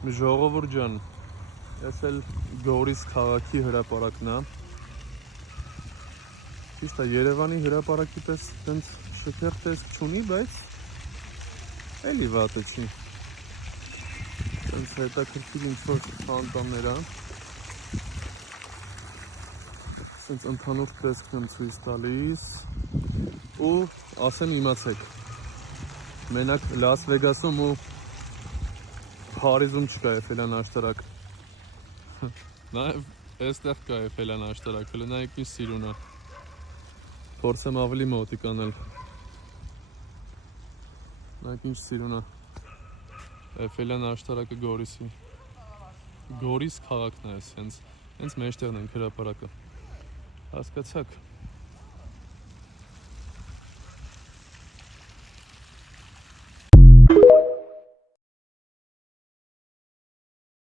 Ժողովուրդ ջան, ես էլ Գորիս քաղաքի հրապարակն է։ Ճիշտ է, Երևանի հրապարակի պես տենց շքեղ տեսք չունի, բայց էլի վատը չի։ Տենց հետաքրքիր ինչ-որ խանութներ ա։ Տենց ընդհանուր տեսքն եմ ցույց տալիս ու ասեմ իմացեք։ Մենակ Լաս Վեգասում ու Փարիզում չկա Էյֆելյան աշտարակ։ Նաև այստեղ կա Էյֆելյան աշտարակ, հələ նայեք ինչ սիրուն է։ Փորձեմ ավելի մոտիկ անել։ Նայեք ինչ սիրուն է։ Էյֆելյան աշտարակը Գորիսի։ Գորիս քաղաքն է, հենց մեջտեղն ենք հրապարակը։ Հասկացաք։